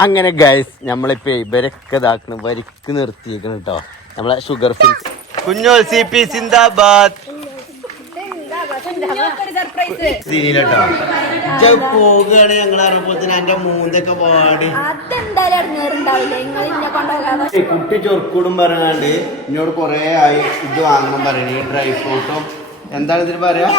അങ്ങനെ ഗൈസ് നമ്മളിപ്പോ ഇവരൊക്കെ ഇതാക്കണം വരിക്ക് നിർത്തിയേക്കണം കേട്ടോ നമ്മളെ ഷുഗർ ഫിൽസ് കുഞ്ഞോൾ CP സിന്ദാബാദ് പോവുകയാണ് ഞങ്ങൾ അറിയുമ്പോത്തിന് എന്റെ മൂന്നൊക്കെ പാടി കുട്ടി ചൊർക്കൂടും പറയാണ്ട് എന്നോട് കൊറേ ആയി ഇത് വാങ്ങണം പറയണേ ഈ ഡ്രൈ ഫ്രൂട്ടും എന്താണ് ഇതിന് പറയാ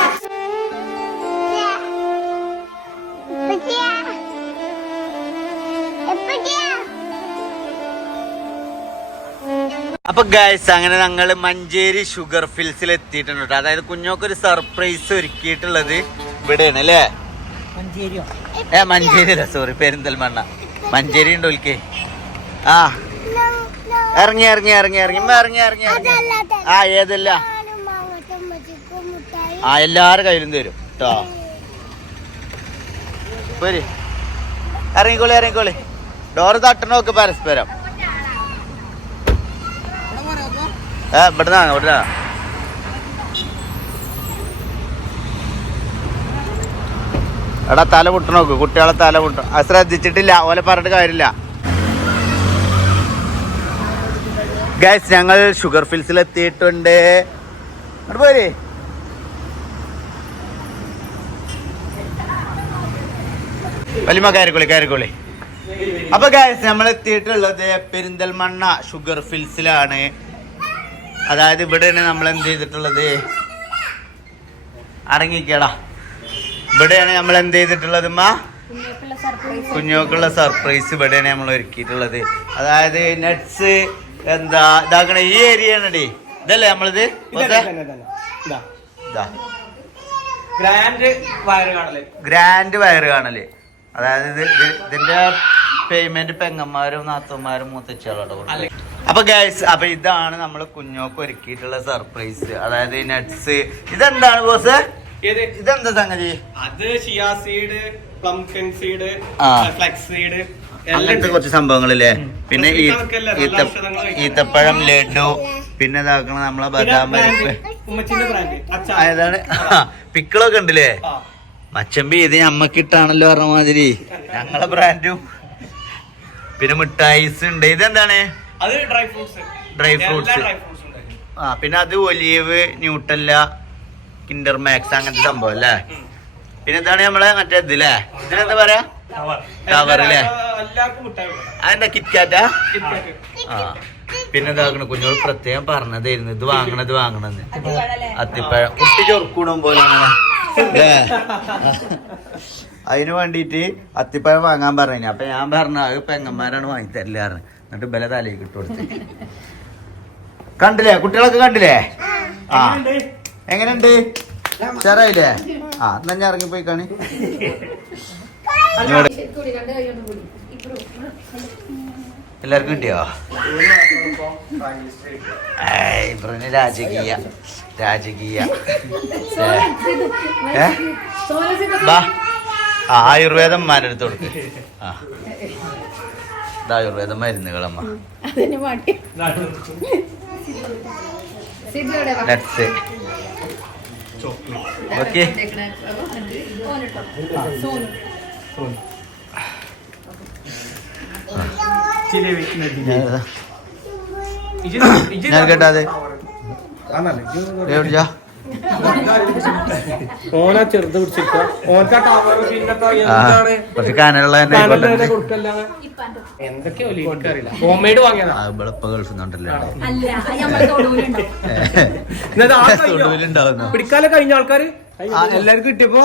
അപ്പൊ ഗൈസ് അങ്ങനെ ഞങ്ങള് മഞ്ചേരി ഷുഗർ ഫിൽസിൽ എത്തിയിട്ടുണ്ട് കേട്ടോ. അതായത് കുഞ്ഞോക്കൊരു സർപ്രൈസ് ഒരുക്കിയിട്ടുള്ളത് ഇവിടെയാണ് അല്ലേ? മഞ്ചേരി അല്ല, സോറി, പെരിന്തൽമണ്ണ. മഞ്ചേരി ഉണ്ട് ഓൽക്ക്. ആ ഇറങ്ങി ഇറങ്ങി ഇറങ്ങി ഇറങ്ങി ഇറങ്ങി ഇറങ്ങി ആ ഏതല്ല ആ എല്ലാരും കയ്യിലും തരും കേട്ടോ. പോരി ഇറങ്ങിക്കോളി ഇറങ്ങിക്കോളി. ഡോറ് തട്ടണോക്ക് പരസ്പരം. ഇവിടുന്നാണ് ഇവിടെ എടാ തല പൊട്ടു നോക്ക്. കുട്ടികളെ തല പൊട്ടും. അത് ശ്രദ്ധിച്ചിട്ടില്ല, ഓലെ പറഞ്ഞിട്ട് കാര്യമില്ല. ഗൈസ് ഞങ്ങൾ ഷുഗർ ഫിൽസിൽ എത്തിയിട്ടുണ്ട്. അവിടെ പോരെ വലിയ കയറിക്കോളി കയറിക്കോളി. അപ്പൊ ഗൈസ് നമ്മൾ എത്തിയിട്ടുള്ളത് പെരിന്തൽമണ്ണ ഷുഗർ ഫിൽസിലാണ്. അതായത് ഇവിടെയാണ് നമ്മൾ എന്ത് ചെയ്തിട്ടുള്ളത്, അടങ്ങിക്കടാ. ഇവിടെയാണ് നമ്മൾ എന്ത് ചെയ്തിട്ടുള്ളത് കുഞ്ഞോക്കുള്ള സർപ്രൈസ് ഇവിടെയാണ് നമ്മൾ ഒരുക്കിയിട്ടുള്ളത്. അതായത് നട്ട്സ് എന്താ ഇതാക്കണ ഈ ഏരിയ ആണടി. ഇതല്ലേ നമ്മളിത് ഗ്രാൻഡ് വയറ് കാണല്. അതായത് ഇതിന്റെ പേയ്മെന്റ് പെങ്ങന്മാരും നാത്തന്മാരും മൂത്തച്ഛകളോട്. അപ്പൊ ഗൈസ് അപ്പൊ ഇതാണ് നമ്മൾ കുഞ്ഞോക്ക് ഒരുക്കിയിട്ടുള്ള സർപ്രൈസ്. അതായത് നട്ട്സ്. ഇതെന്താണ് ബോസ്? ഇതെന്താ സംഗതി? അത് chia seed, pumpkin seed, flax seed, അങ്ങനത്തെ കുറച്ച് സംഭവങ്ങളില്ലേ. പിന്നെ ഈത്തപ്പഴം ലഡു, പിന്നെ ഇതാക്കണ നമ്മളെ ബദാം പരിപ്പ്, ഏതാണ് പിക്കിളൊക്കെ ഉണ്ടല്ലേ. മച്ചമ്പി ഇത് ഞമ്മക്കിട്ടാണല്ലോ പറഞ്ഞ മാതിരി ഞങ്ങളെ ബ്രാൻഡും. പിന്നെ മിഠായിസ് ഉണ്ട്. ഇതെന്താണ്? Dry fruits. ആ പിന്നെ അത് ഒലീവ്, ന്യൂട്ടല്ല, കിൻഡർ മാക്സ്, അങ്ങനത്തെ സംഭവം അല്ലേ. പിന്നെ ഇതാണ് നമ്മളെ മറ്റേ ഇതില്ലേ, ഇതിനെന്താ പറയാ, കവർ അല്ലേ. അതെന്താ കിറ്റ്കാറ്റാ? ആ പിന്നെ ഇതാക്കണ കുഞ്ഞോട് പ്രത്യേകം പറഞ്ഞതായിരുന്നു ഇത് വാങ്ങണത് വാങ്ങണെന്ന്. അത്തിപ്പഴം കുട്ടി ചൊറുക്കൂടും പോലെ അങ്ങനെ അല്ലേ. അതിന് വേണ്ടിയിട്ട് അത്തിപ്പഴം വാങ്ങാൻ പറഞ്ഞു. അപ്പൊ ഞാൻ പറഞ്ഞ അത് പെങ്ങന്മാരാണ് വാങ്ങിത്തരില്ല പറഞ്ഞു. എന്നിട്ട് ബല തലേക്ക് ഇട്ട് കൊടുത്ത്. കണ്ടില്ലേ കുട്ടികളൊക്കെ കണ്ടില്ലേ? ആ എങ്ങനെയുണ്ട്? ചെറായില്ലേ? ആ എന്നാ ഞാൻ ഇറങ്ങിപ്പോയി കാണി. എല്ലാവർക്കും കിട്ടിയോ? ഇവന് രാജകീയ രാജകീയ ആയുർവേദം മാരെടുത്ത് കൊടുക്ക്. ആ ഇത് ആയുർവേദം മരുന്നുകളമ്മ. Nuts okay. ഞാൻ കേട്ടാതെ ഓനാ ചെറുത് പിടിച്ചിരിക്ക. ഓനക്കാ ടവർ കുറച്ച് കാനുള്ള എന്തൊക്കെയോ എനിക്കറിയില്ല. ഹോം മെയ്ഡ് വാങ്ങിയതാ. പിടിക്കാലെ കഴിഞ്ഞ ആൾക്കാര് എല്ലാവർക്കും കിട്ടിയപ്പോ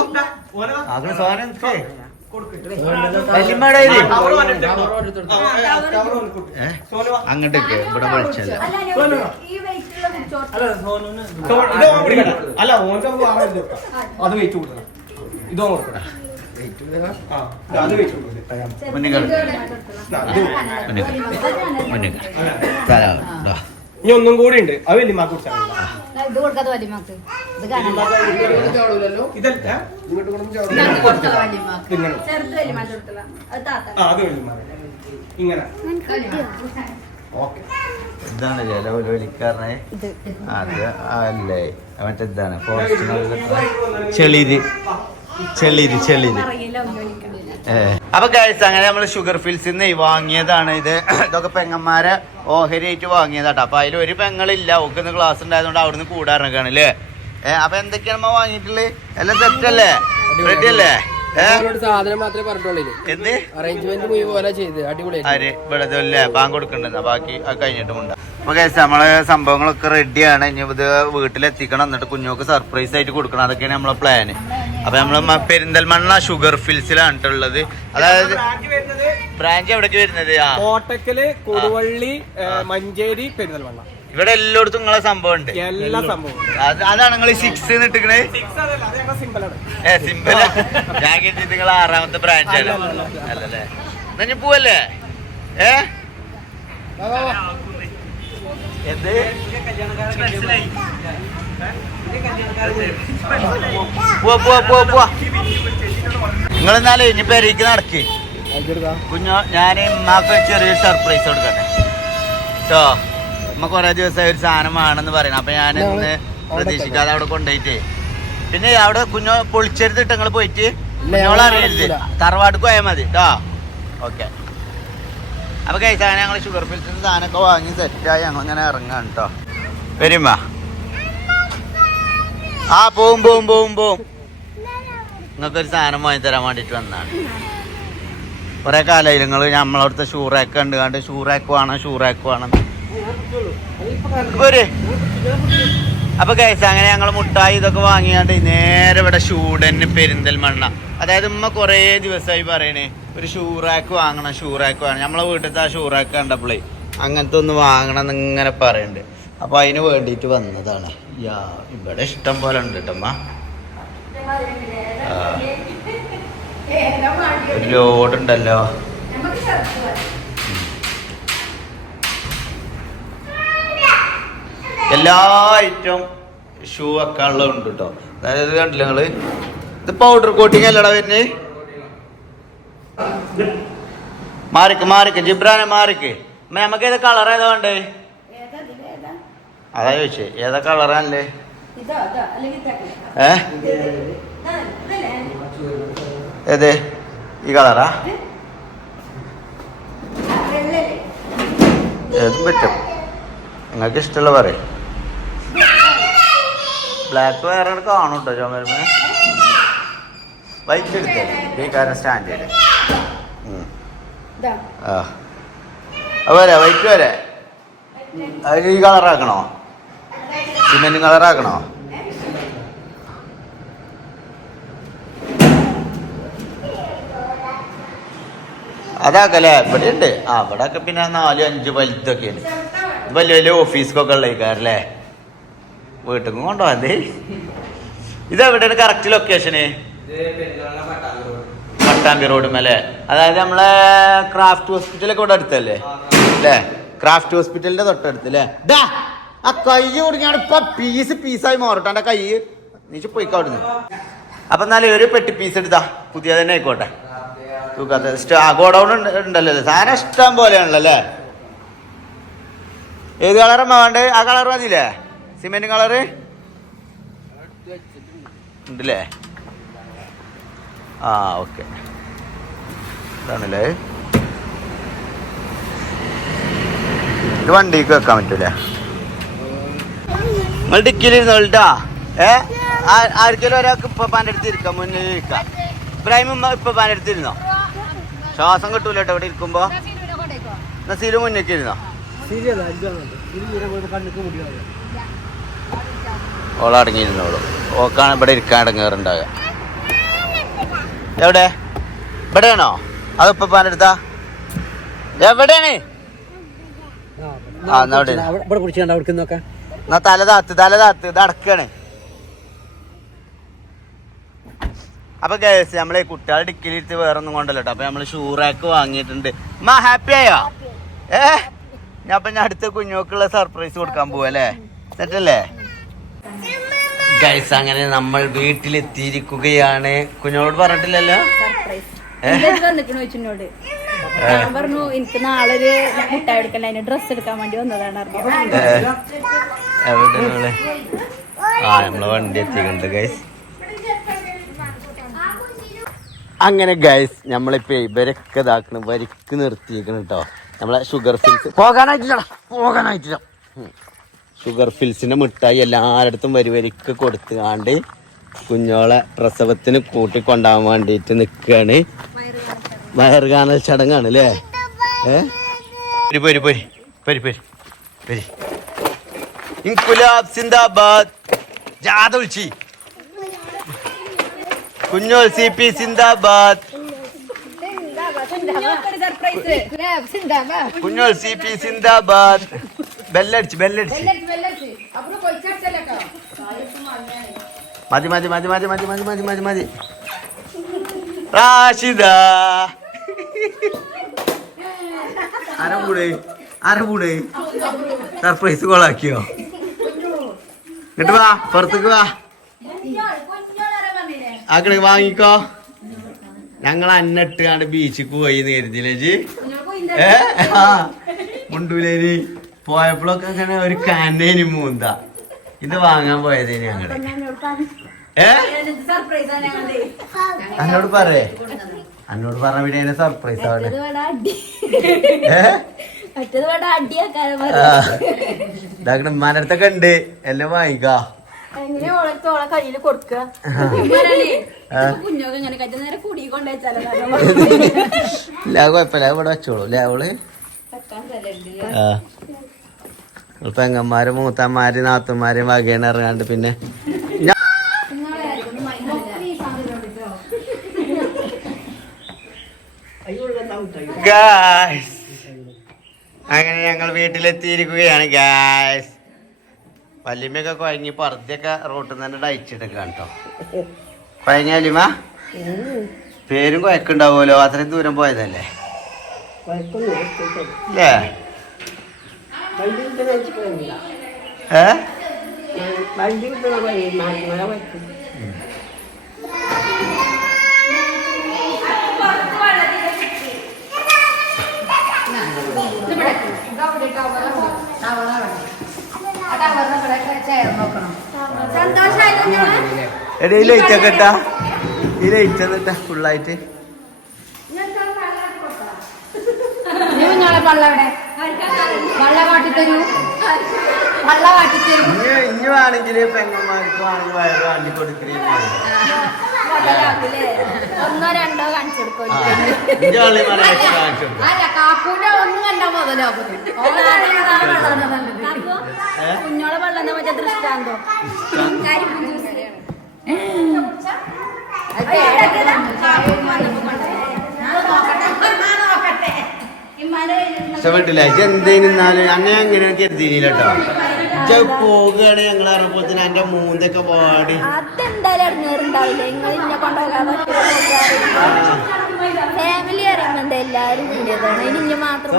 അങ്ങോട്ടേക്ക് ഇവിടെ വിളിച്ചല്ല. അല്ല ഓൻ അത് വെയിറ്റ് കൊടുക്കണം. ഇതോ കൊടുക്കണം. ഇനി ഒന്നും കൂടി ഉണ്ട്. അത് വലിയ മാർക്ക് കുടിച്ചാൽ ഇങ്ങനെ ഇതാണ് ജലവലിക്കാരനെ. അത് അല്ലേ മറ്റേതാണ് ചെളിര്. ചെളിരി അപ്പൊ ഗൈസ് അങ്ങനെ നമ്മള് ഷുഗർ ഫിൽസിൽ നിന്ന് വാങ്ങിയതാണ് ഇത്. ഇതൊക്കെ പെങ്ങന്മാരെ ഓഹരിയായിട്ട് വാങ്ങിയതാട്ടോ. അപ്പൊ അതിൽ ഒരു പെങ്ങളില്ല, ഒക്കെ ഇന്ന് ക്ലാസ് ഉണ്ടായതുകൊണ്ട് അവിടുന്ന് കൂടാറൊക്കെയാണ് അല്ലേ. അപ്പൊ എന്തൊക്കെയാണ് വാങ്ങിയിട്ടുള്ളത്? എല്ലാം സെറ്റല്ലേ, റെഡി അല്ലേ? സാധനം മാത്രമേ പറഞ്ഞിട്ടുള്ളൂ. എന്ത് അറേഞ്ച്മെന്റ് പോലെ ചെയ്ത് അടിപൊളി. ആര് ഇവിടെ ബാങ്ക് കൊടുക്കണ്ടെന്ന ബാക്കി കഴിഞ്ഞിട്ടുമുണ്ട്. അപ്പൊ ഗൈസ് നമ്മളെ സംഭവങ്ങളൊക്കെ റെഡിയാണ്. ഇനി ഇത് വീട്ടിലെത്തിക്കണം, എന്നിട്ട് കുഞ്ഞുങ്ങൾക്ക് സർപ്രൈസ് ആയിട്ട് കൊടുക്കണം. അതൊക്കെയാണ് നമ്മളെ പ്ലാന്. അപ്പൊ നമ്മള് പെരിന്തൽമണ്ണ ഷുഗർ ഫിൽസിലാണ് ഉള്ളത്. അതായത് ബ്രാഞ്ച് എവിടേക്ക് വരുന്നത്? കോട്ടക്കല്, കൊടുവള്ളി, മഞ്ചേരി, പെരിന്തൽമണ്ണ. ഇവിടെ എല്ലായിടത്തും നിങ്ങളെ സംഭവം ഉണ്ട്. എല്ലാ സംഭവം അതാണ് നിങ്ങൾ 6 ഇട്ടിക്കണേ. സിമ്പിൾ. ഞാൻ കേട്ടി നിങ്ങൾ 6ാമത്തെ ബ്രാഞ്ചാണ് അല്ലല്ലേ? എന്നാ പോവല്ലേ? എന്ത് നിങ്ങളെന്നാലേ ഇനി പെരേക്ക് നടക്കി കുഞ്ഞോ. ഞാൻ ഉമ്മാക്ക് ചെറിയൊരു സർപ്രൈസ് കൊടുക്കട്ടെ കേട്ടോ. ഉമ്മ കൊറേ ദിവസമായി ഒരു സാധനം വേണമെന്ന് പറയണം. അപ്പൊ ഞാൻ ഇന്ന് പ്രതീക്ഷിക്കാതെ അവിടെ കൊണ്ടുപോയിട്ടേ. പിന്നെ അവിടെ കുഞ്ഞോ പൊളിച്ചെടുത്തിട്ട് നിങ്ങൾ പോയിട്ട് കുഞ്ഞോളറിയരുത്, തറവാട്ടിക്ക് പോയാൽ മതി കേട്ടോ. ഓക്കെ. അപ്പൊ കഴിച്ചാൽ ഞങ്ങൾ ഷുഗർ ഫിൽസിന്റെ സാധനമൊക്കെ വാങ്ങി സെറ്റായി ഞങ്ങൾ ഇങ്ങനെ ഇറങ്ങാൻ കേട്ടോ. വരുമ്പോ പോവും നിങ്ങൾക്കൊരു സാധനം വാങ്ങി തരാൻ വേണ്ടിട്ട് വന്നാണ്. കുറെ കാലമായി നിങ്ങൾ നമ്മളവിടുത്തെ ഷൂറാക്ക് കണ്ട് ഷൂറാക്ക് വേണം. അപ്പൊ കഴിച്ച അങ്ങനെ ഞങ്ങൾ മുട്ടായി ഇതൊക്കെ വാങ്ങിയാണ്ട് നേരെ ഇവിടെ ഷൂഡന് പെരിന്തൽമണ്ണ. അതായത് ഉമ്മ കൊറേ ദിവസമായി പറയണേ ഒരു ഷൂറാക്ക് വാങ്ങണം. നമ്മളെ വീട്ടിലത്തെ ആ ഷൂറാക്ക് കണ്ടപ്പോളേ അങ്ങനത്തെ ഒന്ന് വാങ്ങണം എന്നിങ്ങനെ പറയുന്നുണ്ട്. അപ്പൊ അതിന് വേണ്ടിയിട്ട് വന്നതാണ്. ഇവിടെ ഇഷ്ടം പോലെ ഉണ്ട് കേട്ടമ്മ. ഒരു ലോഡുണ്ടല്ലോ. എല്ലാ ഐറ്റം ഷൂ ഒക്കെ ഉള്ളതുണ്ട് കേട്ടോ. അതായത് കണ്ടില്ല നിങ്ങള്, ഇത് പൗഡർ കോട്ടിങ് അല്ലടാ വരുന്നേ. മാറിക്ക് ജിബ്രാനെ മാറിക്ക്. നമുക്ക് ഏതാ കളർ ഏതാ വേണ്ടേ? അതാ ചോദിച്ചേ ഏതാ കളറല്ലേ? ഏത് ഈ കളറാ? ഏതും പറ്റും, നിങ്ങൾക്ക് ഇഷ്ടമുള്ള പറയും. ബ്ലാക്ക് വേറെ കാണും കേട്ടോ. ചുമരുമേ വൈറ്റ് എടുത്തേ കാരണം സ്റ്റാൻഡ് ചെയ്ത് വരെ വൈറ്റ് വരെ. അതിന് ഈ കളറാക്കണോ? സിമെന്റ് കളറാക്കണോ? അതാക്കല്ലേ? ഇവിടെ ഉണ്ട്. ഇവിടെ ഒക്കെ പിന്നെ 4-5 വലുതൊക്കെയാണ്. വലിയ വലിയ ഓഫീസിലൊക്കെ ഉള്ളേക്കാരല്ലേ? വീട്ടിലും കൊണ്ടുപോകാതെ. ഇതെവിടെയാണ് കറക്റ്റ് ലൊക്കേഷന്? പട്ടാമ്പി റോഡ് മേലെ. അതായത് നമ്മളെ ക്രാഫ്റ്റ് ഹോസ്പിറ്റലൊക്കെ ഇവിടെ അടുത്തല്ലേ അല്ലേ? ക്രാഫ്റ്റ് ഹോസ്പിറ്റലിന്റെ തൊട്ടടുത്ത് അല്ലേ? ആ കൈ കുടിക്കാണ് ഇപ്പൊ പീസായി മാറട്ടെ കൈ. നീ പോയിക്കോ അവിടുന്ന്. അപ്പൊ എന്നാലും ഒരു പെട്ടി പീസ് എടുത്താ പുതിയ തന്നെ ആയിക്കോട്ടെ. ഗോഡൗൺ ഉണ്ടല്ലോ, സാധനം ഇഷ്ടം പോലെയാണല്ലോ അല്ലേ? ഏത് കളറമ്മ വേണ്ടേ? ആ കളർ മതിയില്ലേ? സിമെന്റ് കളറ് ഉണ്ടല്ലേ? ഓക്കെ. ഇതാണല്ലേ ഇത്. വണ്ടിക്ക് വെക്കാൻ പറ്റൂലേ? നിങ്ങൾ ഡിക്കിലിരുന്നോട്ടാ. ആർക്കെങ്കിലും ഒരാൾക്ക് ഇപ്പാൻ്റെ അടുത്ത് ഇരിക്കാം, മുന്നിൽ ഇരിക്കാം. ഇബ്രാഹിം ഇപ്പാൻ്റെ അടുത്ത് ഇരുന്നോ? ശ്വാസം കിട്ടൂല കേട്ടോ ഇവിടെ ഇരിക്കുമ്പോ. നസീല് മുന്നേക്ക് ഇരുന്നോ? ഓളടങ്ങിയിരുന്നോളൂ. ഓക്കാണ് ഇവിടെ ഇരിക്കാൻ ഇടങ്ങേറുണ്ടാവുക. എവിടെ? ഇവിടെയാണോ? അത് ഇപ്പാൻ്റെ അടുത്താ? എവിടെയാണ്? തലതാത്ത് ഇത് അടക്കാണ്. അപ്പൊ ഗൈസ് നമ്മളെ കുട്ടികളെ ഡിക്കിലിരുത്തി വേറെ ഒന്നും കൊണ്ടല്ലോ കേട്ടോ. അപ്പൊ നമ്മള് ഷൂറാക്ക് വാങ്ങിയിട്ടുണ്ട്. ഹാപ്പി ആയോ? അപ്പൊ ഞാൻ അടുത്ത കുഞ്ഞുക്കുള്ള സർപ്രൈസ് കൊടുക്കാൻ പോവല്ലേ? സെറ്റല്ലേ ഗൈസ്? അങ്ങനെ നമ്മൾ വീട്ടിലെത്തിയിരിക്കുകയാണ്. കുഞ്ഞോട് പറഞ്ഞിട്ടില്ലല്ലോ? ഞാൻ പറഞ്ഞു എനിക്ക് നാളെ ഒരു മുട്ടായി എടുക്കണ്ട, അതിന് ഡ്രസ്സ് എടുക്കാൻ വേണ്ടി വന്നതാണ്. നമ്മളെ വണ്ടി എത്തിയിട്ടുണ്ട് ഗൈസ്. അങ്ങനെ ഗൈസ് നമ്മളിപ്പോ ഇവരൊക്കെ ഇതാക്കണം വരിക്ക് നിർത്തിയേക്കണം കേട്ടോ. നമ്മളെ ഷുഗർ ഫിൽസ് പോകാനായിട്ടില്ല ഷുഗർ ഫിൽസിന്റെ മിഠായി എല്ലായിടത്തും വരിക്ക് കൊടുത്തുകാണ്ട് കുഞ്ഞോളെ പ്രസവത്തിന് കൂട്ടിക്കൊണ്ടാവാൻ വേണ്ടിയിട്ട് നിൽക്കുകയാണ്. വയറുകാണൽ ചടങ്ങാണ് അല്ലേ? ഇൻകുലാബ് സിന്ദാബാദ് ജാഥ വിളിച്ചി കുഞ്ഞോൾ CP സിന്ദാബാദ് കുഞ്ഞോൾ CP സിന്ദാബാദ് ബെല്ലടിച്ച് മതി റാഷിദ ആരകൂടെ സർപ്രൈസ് കോളാക്കിയോ? എന്നിട്ട് വാ പുറത്തേക്ക് വാ ആക്കണേ വാങ്ങിക്കോ. ഞങ്ങൾ അന്നിട്ടാണ്ട് ബീച്ചിക്ക് പോയി കരുതിയില്ലേ മുണ്ടൂലേനി പോയപ്പോഴൊക്കെ അങ്ങനെ ഒരു കന്നേനി മൂന്താ ഇത് വാങ്ങാൻ പോയതേനി ഞങ്ങള്. എന്നോട് പറഞ്ഞ വീഡിയോ സർപ്രൈസ് ആണ്. ഇതാക്കണ ഉമ്മാന്റെ അടുത്തൊക്കെ ഉണ്ട് എല്ലാം വാങ്ങിക്കാ. കൊഴപ്പില്ല ഇവിടെ വെച്ചോളൂ അല്ലേ അവള്. പെങ്ങന്മാര് മൂത്തന്മാര് നാത്തന്മാര് വകയാണ് ഇറങ്ങാണ്ട് പിന്നെ ഗായ്സ് അങ്ങനെ ഞങ്ങൾ വീട്ടിലെത്തിയിരിക്കുകയാണ് ഗായ്സ്. വല്യമ്മയൊക്കെ കുഴങ്ങി പുറത്തൊക്കെ റോട്ടിൽ നിന്ന് തന്നെ ഡയച്ചിട്ടൊക്കെയാണ് കേട്ടോ. കുഴങ്ങ വല്യമ്മ പേരും കുഴക്കുണ്ടാവുമല്ലോ അത്രയും ദൂരം പോയതല്ലേ അല്ലേ? എടീ ലൈറ്റ് ഒക്കെ ഇട്ടാ ഈ ലൈറ്റ് എന്നിട്ടാ ഫുള്ളായിട്ട് ഇനി വേണമെങ്കിൽ പെങ്ങന്മാർക്ക് വേണമെങ്കിൽ വയറ് വാണ്ടി കൊടുക്കണേ. ഒന്നോ രണ്ടോ കാണിച്ചു കൊടുക്കും. കുഞ്ഞോളെ വെള്ളം മറ്റേ ദൃഷ്ടാന്തോ ഇഷ്ടപ്പെട്ടില്ല എന്തേനാലും അന്നെ അങ്ങനെ കരുതിയില്ലോ പോകുകയാണ് ഞങ്ങൾ അറിയുമ്പോൾ എന്റെ മൂന്നൊക്കെ പാടി ഫാമിലി അറിയുന്നുണ്ട് എല്ലാരും കൂടിയതാണ് ഇനി മാത്രം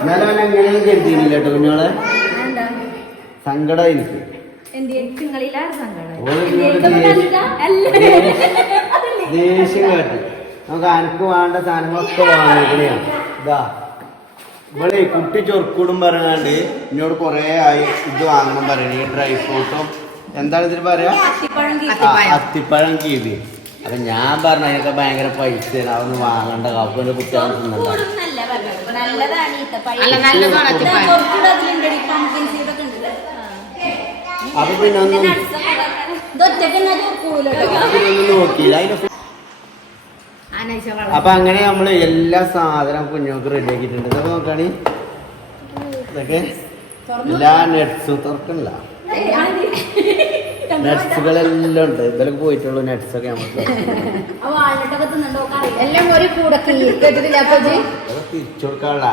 എന്നാലും എങ്ങനെയും കരുതിയില്ല കേട്ടോ കുഞ്ഞോളെ. സങ്കടം എനിക്ക് ദേഷ്യം കേട്ട് നമുക്ക് അനക്ക് വേണ്ട സാധനങ്ങളൊക്കെ വാങ്ങിക്കണേ. ഇതാ ഇവിടെ കുട്ടി ചൊർക്കൂടും പറയാണ്ട് എന്നോട് കൊറേ ആയി ഇത് വാങ്ങണം പറയണേ. ഈ ഡ്രൈ ഫ്രൂട്ടും എന്താണ് ഇതിന് പറയാ അത്തിപ്പഴം കീവി. അപ്പൊ ഞാൻ പറഞ്ഞ അതിനൊക്കെ ഭയങ്കര പൈസ അതൊന്നും വാങ്ങണ്ട കാപ്പുന്റെ കുട്ടികൾ അപ്പൊ പിന്നെ ഒന്നും നോക്കിയില്ല അതിനെ. അപ്പൊ അങ്ങനെ നമ്മള് എല്ലാ സാധനം കുഞ്ഞോക്ക് റെഡി ആക്കിയിട്ടുണ്ട്. ഇതൊക്കെ നോക്കാണി ഇതൊക്കെ എല്ലാ നട്ട്സും തുറക്കണില്ല. നട്ട്സുകളെല്ലാം ഉണ്ട്. ഇതിലൊക്കെ പോയിട്ടുള്ളൂ നട്ട്സൊക്കെ നമുക്ക് തിരിച്ചു കൊടുക്കാനുള്ള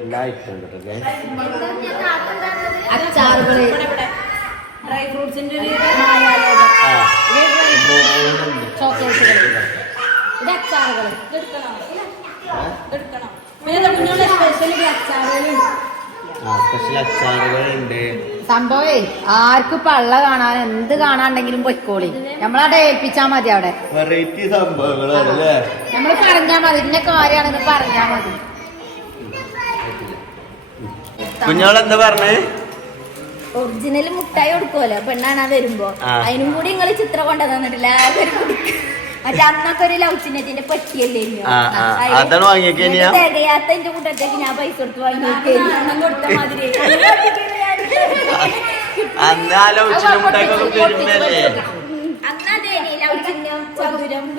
എല്ലാ ഐറ്റം ഉണ്ട്. അച്ചാറുകള് ഡ്രൈ ഫ്രൂട്ട്സിന്റെ ചോക്ലേറ്റുകൾ ഇത് അച്ചാറുകൾ എടുക്കണം പിന്നെ കുഞ്ഞുങ്ങളുടെ സ്പെഷ്യൽ അച്ചാറുകളുണ്ട്. സ്പെഷ്യൽ അച്ചാറുകളുണ്ട്. സംഭവേ ആർക്കും പള്ള കാണാൻ എന്ത് കാണാണ്ടെങ്കിലും പൊയ്ക്കോളി, നമ്മളവിടെ ഏൽപ്പിച്ചാ മതി. അവിടെ വെറൈറ്റി സംഭവങ്ങളല്ലേ, നമ്മള് പറഞ്ഞാ മതി, ഇന്ന കാര്യമാണെന്ന് പറഞ്ഞാ മതി. കുഞ്ഞോളെന്താ പറഞ്ഞേ? ഒറിജിനൽ മുട്ടായി കൊടുക്കുമല്ലോ പെണ്ണാണാ വരുമ്പോ, അതിനും കൂടി നിങ്ങള് ചിത്രം കൊണ്ടു തന്നിട്ടില്ല. മറ്റേ അന്നൊക്കെ ഒരു ലവ് ചിഹ്നത്തിന്റെ പറ്റിയല്ലേ അതാണ് വാങ്ങിയൊക്കെയാ. തികയാത്ത എന്റെ കൂട്ടത്തേക്ക് ഞാൻ പൈസ കൊടുത്ത് വാങ്ങി കൊടുത്ത മാതിരി. അന്ന് ആ ലവ് ചിഹ്നം മുട്ടായിക്കൊക്കെ പെരുമല്ലേ.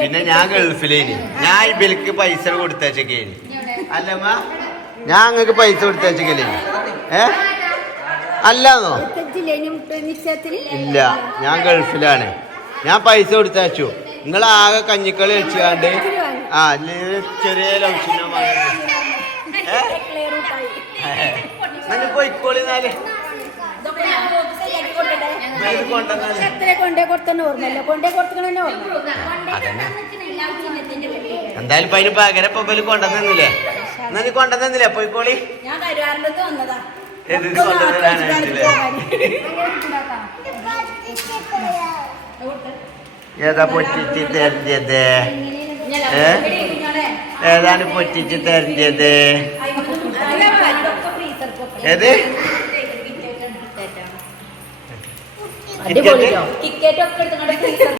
പിന്നെ ഞാൻ ഗൾഫിലേനി, ഞാൻ ഇവർക്ക് പൈസ കൊടുത്തേച്ചേക്കേനി. അല്ലമ്മ ഞാൻ അങ്ങക്ക് പൈസ കൊടുത്തേച്ചേക്കല്ലേ? അല്ലാന്നോ? ഇല്ല, ഞാൻ ഗൾഫിലാണ്. ഞാൻ പൈസ കൊടുത്തയച്ചു. നിങ്ങൾ ആകെ കഞ്ഞിക്കളി വെച്ചുകാണ്ട് ചെറിയ ലൗച്ചിനും പോയിക്കോളി. നാല് എന്തായാലും ഇപ്പൊ അതിന് പകരം ഇപ്പൊ കൊണ്ടുവന്നില്ലേ? എന്നാ നീ കൊണ്ടുവന്നില്ലേ? പോയിക്കോളി. ഏതാ പൊറ്റിച്ച് തെരഞ്ഞത്? ഏതാണ് പൊറ്റിച്ച് തെരഞ്ഞത്? ഏത് ടിക്കറ്റ് ഒക്കെ